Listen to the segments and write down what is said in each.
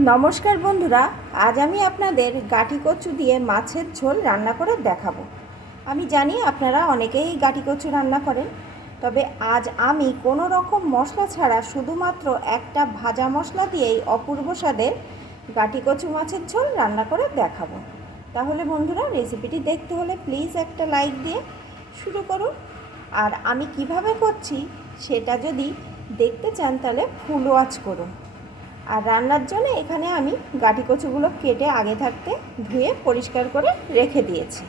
নমস্কার বন্ধুরা, আজ আমি আপনাদের গাটি কচু দিয়ে মাছের ঝোল রান্না করে দেখাবো। আমি জানি আপনারা অনেকেই গাটি কচু রান্না করেন, তবে আজ আমি কোনো রকম মশলা ছাড়া শুধুমাত্র একটা ভাজা মশলা দিয়েই অপূর্ব স্বাদের গাটি কচু মাছের ঝোল রান্না করে দেখাবো। তাহলে বন্ধুরা, রেসিপিটি দেখতে হলে প্লিজ একটা লাইক দিয়ে শুরু করুন। আর আমি কীভাবে করছি, সেটা যদি দেখতে চান তাহলে ফুল ওয়াচ করুন। আর রান্নার জন্য এখানে আমি গাটি কচুগুলো কেটে আগে থাকতে ধুয়ে পরিষ্কার করে রেখে দিয়েছি।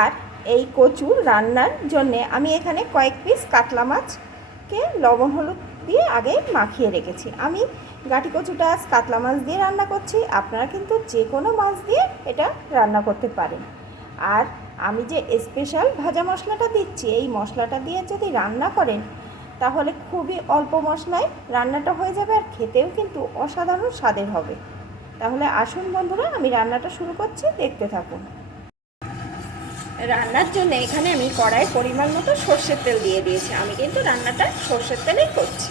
আর এই কচু রান্নার জন্য আমি এখানে কয়েক পিস কাতলা মাছকে লবণ হলুদ দিয়ে আগে মাখিয়ে রেখেছি। আমি গাটি কচুটা আজ কাতলা মাছ দিয়ে রান্না করছি। আপনারা কিন্তু যে কোনো মাছ দিয়ে এটা রান্না করতে পারেন। আর আমি যে স্পেশাল ভাজা মশলাটা দিচ্ছি, এই মশলাটা দিয়ে যদি রান্না করেন তাহলে খুবই অল্প মশলায় রান্নাটা হয়ে যাবে আর খেতেও কিন্তু অসাধারণ স্বাদের হবে। তাহলে আসুন বন্ধুরা, আমি রান্নাটা শুরু করছি, দেখতে থাকুন। রান্নার জন্য এখানে আমি কড়াই পরিমাণ মতো সর্ষের তেল দিয়ে দিয়েছি। আমি কিন্তু রান্নাটা সর্ষের তেলেই করছি।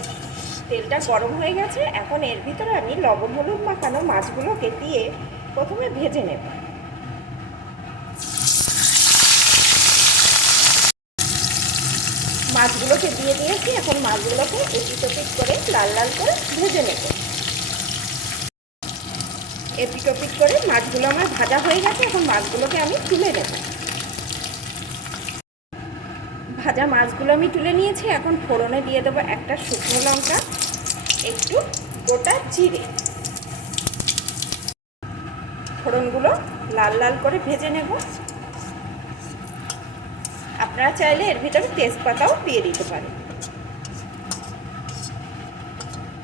তেলটা গরম হয়ে গেছে, এখন এর ভিতরে আমি লবণ, হলুদ মাখানো মাছগুলোকে দিয়ে প্রথমে ভেজে নেব। মাছগুলোকে দিয়ে দিয়েছি, এখন মাছগুলোকে এপিট ওপিট করে লাল লাল করে ভেজে নেব। এপিট ওপিট করে মাছগুলো আমার ভাজা হয়ে গেছে, এখন মাছগুলোকে আমি তুলে নেব। ভাজা মাছগুলো আমি তুলে নিয়েছি, এখন ফোড়নে দিয়ে দেবো একটা শুকনো লঙ্কা, একটু গোটা জিরে। ফোড়নগুলো লাল লাল করে ভেজে নেব। আপনারা চাইলে এর ভিতরে তেজপাতাও দিয়ে দিতে পারেন।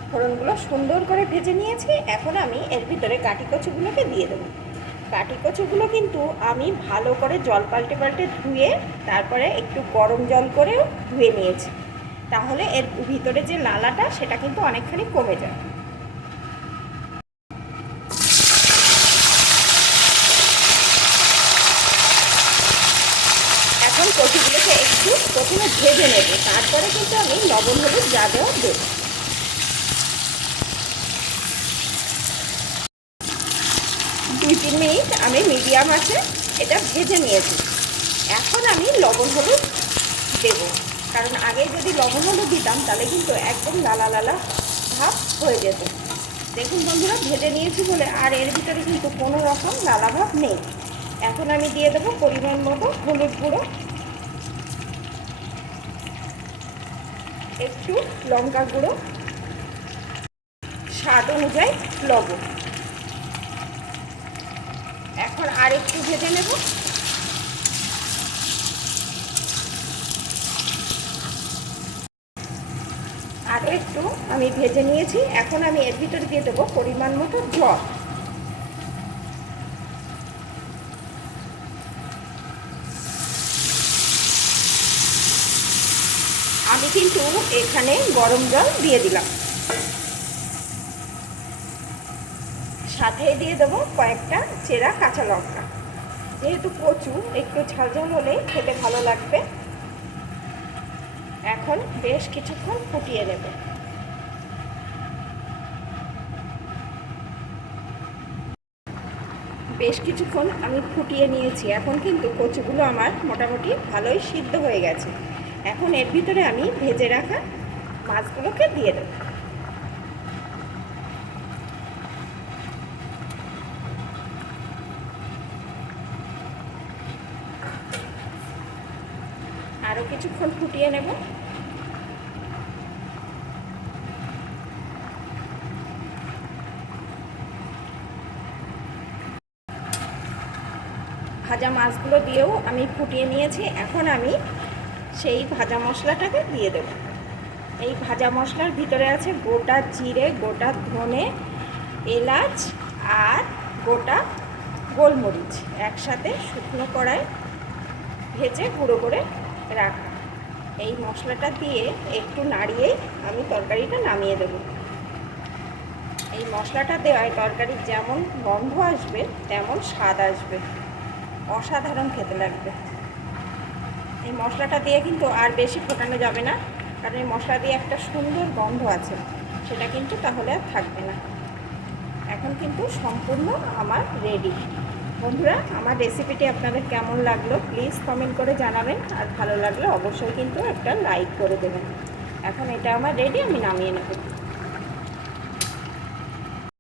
ফোড়নগুলো সুন্দর করে ভেজে নিয়েছি, এখন আমি এর ভিতরে কাটি কচুগুলোকে দিয়ে দেবো। কাটি কচুগুলো কিন্তু আমি ভালো করে জল পাল্টে পাল্টে ধুয়ে তারপরে একটু গরম জল করেও ধুয়ে নিয়েছি। তাহলে এর ভিতরে যে লালাটা, সেটা কিন্তু অনেকখানি কমে যায় এখন কচুগুলোকে একটু প্রথমে ভেজে নেব, তারপরে কিন্তু আমি লবণ হলুদ যা দেওয়া দেব। দুই তিন মিনিট আমি মিডিয়াম আছে, এটা ভেজে নিয়েছি। এখন আমি লবণ হলুদ দেব, কারণ আগে যদি লবণ হলুদ দিতাম, তাহলে কিন্তু একদম লালা লালা ভাব হয়ে যেত। দেখুন বন্ধুরা, ভেজে নিয়েছি বলে আর এর ভিতরে কিন্তু কোনো রকম লালা ভাব নেই। এখন আমি দিয়ে দেবো পরিমাণ মতো হলুদ গুঁড়ো। একটু লঙ্কা গুঁড়ো। স্বাদ অনুযায়ী লবণ। এখন আর একটু ভেজে নেব। আর একটু আমি ভেজে নিয়েছি। এখন আমি এর ভিতরে দিয়ে দেবো পরিমাণ মতো জল। আমি কিন্তু এখানে গরম জল দিয়ে দিলাম। সাথে দিয়ে দেবো কয়েকটা চেরা কাঁচা লঙ্কা। যেহেতু কচু একটু ঝাল ঝাল হলে খেতে ভালো লাগবে। এখন বেশ কিছুক্ষণ ফুটিয়ে নেব। বেশ কিছুক্ষণ আমি ফুটিয়ে নিয়েছি। এখন কিন্তু কচুগুলো আমার মোটামুটি ভালোই সিদ্ধ হয়ে গেছে। এখন এর ভিতরে আমি ভেজে রাখা মাছগুলোকে দিয়ে দেব। আরও কিছুক্ষণ ফুটিয়ে নেব। ভাজা মাছগুলো দিয়েও আমি ফুটিয়ে নিয়েছি। এখন আমি সেই ভাজা মশলাটাকে দিয়ে দেব। এই ভাজা মশলার ভিতরে আছে গোটা জিরে, গোটা ধনে, এলাচ আর গোটা গোলমরিচ একসাথে শুকনো কড়ায় ভেজে গুঁড়ো করে রাখা এই মশলাটা দিয়ে একটু নাড়িয়েই আমি তরকারিটা নামিয়ে দেব। এই মশলাটা দেওয়ায় তরকারির যেমন গন্ধ আসবে, তেমন স্বাদ আসবে। অসাধারণ খেতে লাগবে। এই মশলাটা দিয়ে কিন্তু আর বেশি ফোটানো যাবে না, কারণ এই মশলা দিয়ে একটা সুন্দর গন্ধ আছে, সেটা কিন্তু তাহলে আর থাকবে না। এখন কিন্তু সম্পূর্ণ আমার রেডি বন্ধুরা, আমার রেসিপিটি আপনাদের কেমন লাগল প্লিজ কমেন্ট করে জানাবেন, আর ভালো লাগলে অবশ্যই কিন্তু একটা লাইক করে দেবেন। এখন এটা আমার রেডি আমি নামিয়ে নেব।